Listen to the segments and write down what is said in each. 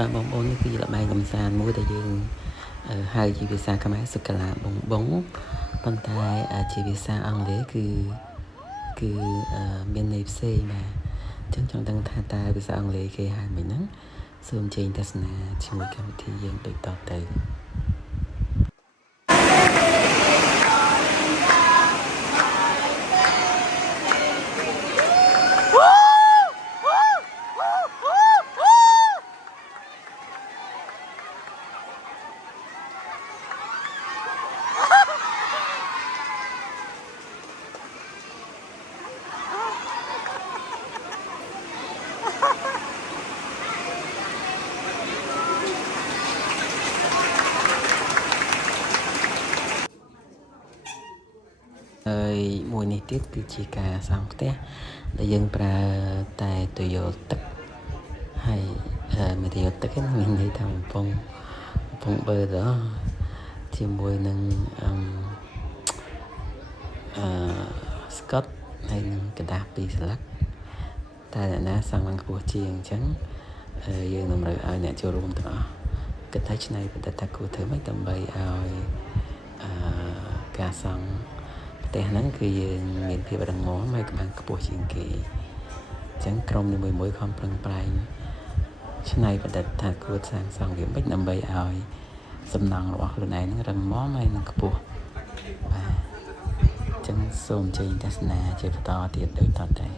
បាទបងប្អូននេះគឺជាល្បែងកំសាន្តមួយដែលយើងហៅជាភាសាខ្មែរសុកាឡាបងបងប៉ុន្តែជាភាសាអង់គ្លេសគឺមានន័យផ្សេងបាទអញ្ចឹងចង់ដឹងថាតើភាសាអង់គ្លេសគេហៅមិនហ្នឹងសូមចេញទស្សនាជាមួយកម្មវិធីយើងដូចតទៅហើយមួយនេះទៀតគឺជាការសង់ផ្ទះដែលយើងប្រើតែទុយោទឹកហើយមានទុយោទឹកហ្នឹងមានន័យថាបំពង់បើទៅជាមួយនឹងស្កុតហើយនឹងกระดาษ2ស្លឹកតែអ្នកណាសង់ឡើងខ្ពស់ជាងអញ្ចឹងយើងតម្រូវឲ្យអ្នកចូលរួមទាំងអស់គិតថាឆ្នៃប្រឌិតថាគួរធ្វើម៉េចដើម្បីឲ្យការសង់ផ្ទះហ្នឹងគឺយើងមានភាពរឹងមាំហើយក្បាលខ្ពស់ជាងគេអញ្ចឹងក្រុមនីមួយៗខំប្រឹងប្រែងឆ្នៃប្រឌិតថាគួរសាងសង់វាមិនដើម្បីឲ្យសំណង់របស់ខ្លួនឯងហ្នឹងរឹងមាំហើយនឹងខ្ពស់បាទអញ្ចឹងសូមចេញទស្សនាជាបន្តទៀតដូចតទៅ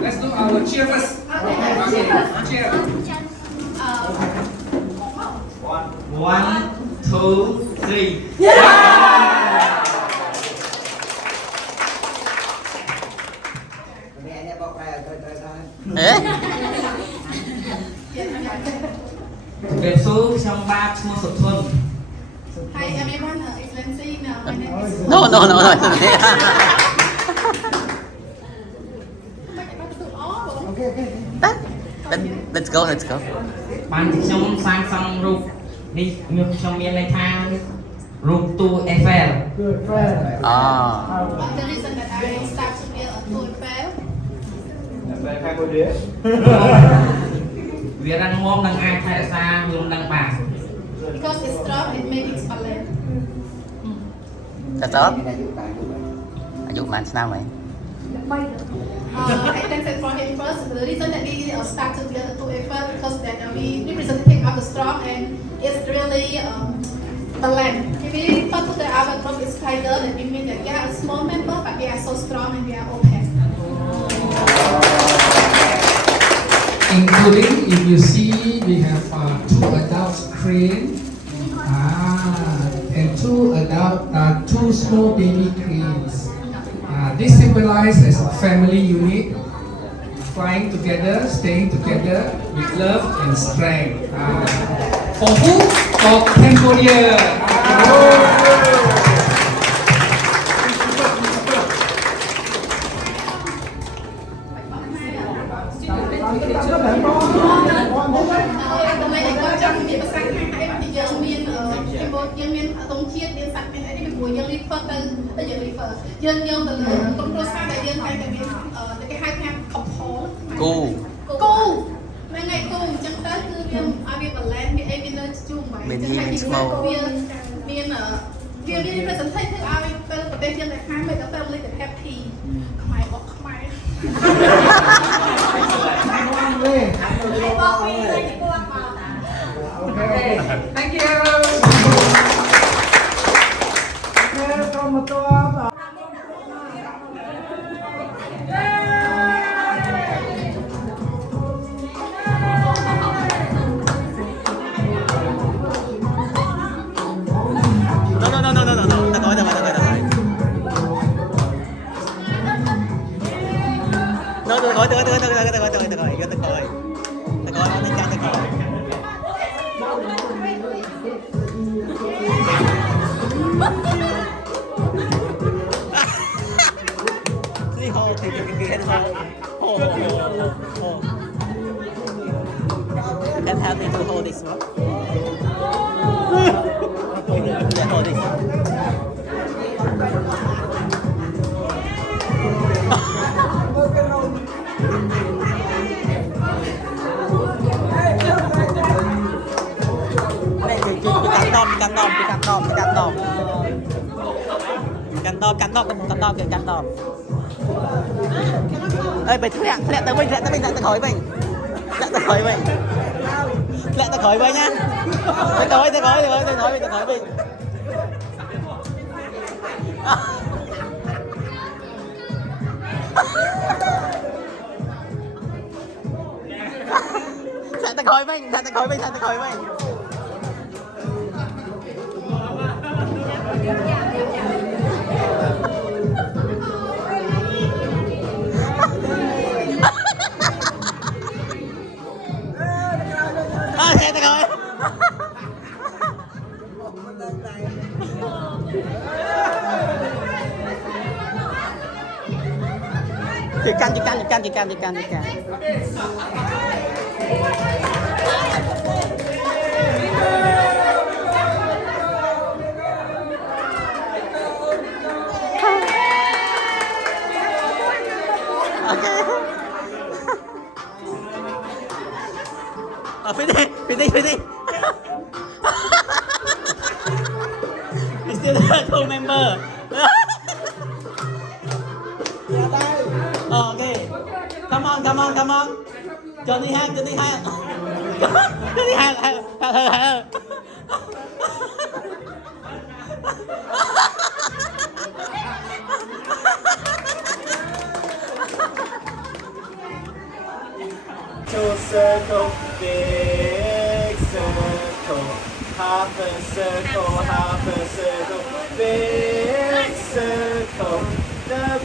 Let's do our cheer first. Okay, cheer. 1, 2, 3. Hi everyone, it's Lindsay. My name is. No. Let's go. បានខ្ញុំសាងសង់រូបនេះខ្ញុំមានន័យថារូបទូ Eiffel. The reason that I start to build a tool fair វារឹងមាំនិងអាចថែរក្សាយូរនឹងបាន because it's strong, it makes it balance. តើអាយុប៉ុន្មានឆ្នាំហើយ I think that for him first, the reason that we start to build a tool fair because that we representing of the strong and it's really balance. If we talk to the other group is tiger, that we mean that we are a small member but we are so strong and we are open. Including, if you see, we have 2 adults crane and 2 small baby cranes. This symbolizes as a family unit, flying together, staying together with love and strength. For who? For Cambodia. dân dân từ công ty sao đại dân hay là cái hai tham cọc hổ cu cu មានញីមានឈ្មោះ មានវា representate ឲ្យទៅប្រទេសយើងតែខ្មែរមិនទៅ family តែ happy ខ្មែរបកខ្មែរ Okay. Thank you. Con một tô. No. Ta coi. No, ta coi. See how thì cái hold. Can help me to hold this one. Hold this. Cắn đom. Ê, mày lẹ tới mình, lẹ tới khỏi mình. Lẹ tới khỏi mình nhá. Tới khỏi mình. Lẹ tới khỏi mình. Thế được rồi. Chị can. Okay. Phi đi. We still have two member. Okay. Come on. Johnny hand. Two circle, big circle, half a circle, big circle. The